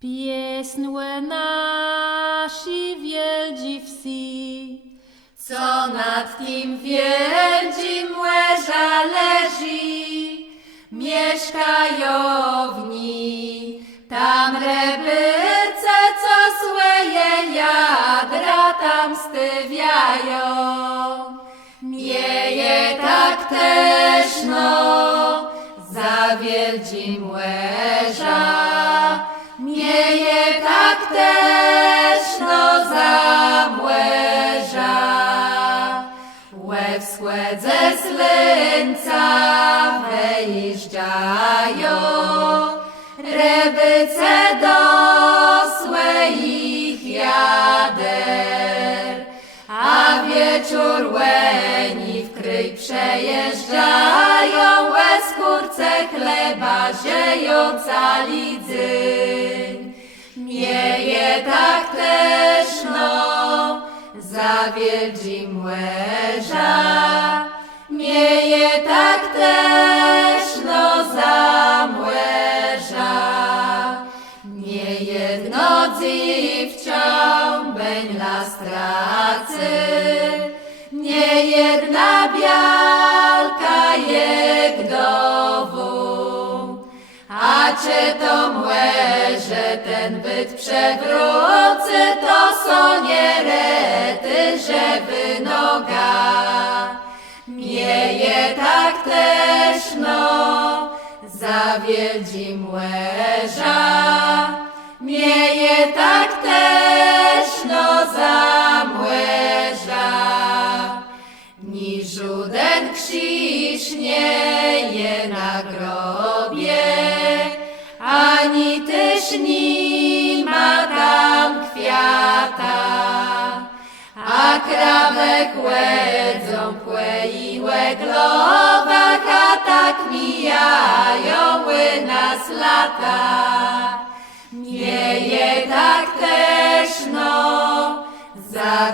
Piesnłe nasi wieldi wsi, co nad tym wieldim łeża leży, mieszkają w niej. Tam rebyce, co swoje jadra tam stywiają. Mieje tak też no, za wieldim łeża. Mieje tak też no, za młeża. Łe wschłedze słońca wyjeżdżają, rebyce do swoich jader, a wieczór łeni w kryj przejeżdżają, łe skórce chleba zieją cali dzień. Mieje tak też no, za wieldim łeża, mieje tak też no, za młeża. Nie jedno dziewczą będla stracy, nie jedna bialka jak dowu. A czy to młeże ten byt przewrócy, to są nierety, żeby noga. Mieje tak też no, za wieldim łeża, mieje tak też no, za młeża. Ni żaden krzyż nie je na grobie, ani też nie ma tam kwiata, a krawek łedzą płeiłe glowach, a tak mijają nas lata. Mieje tak też no, za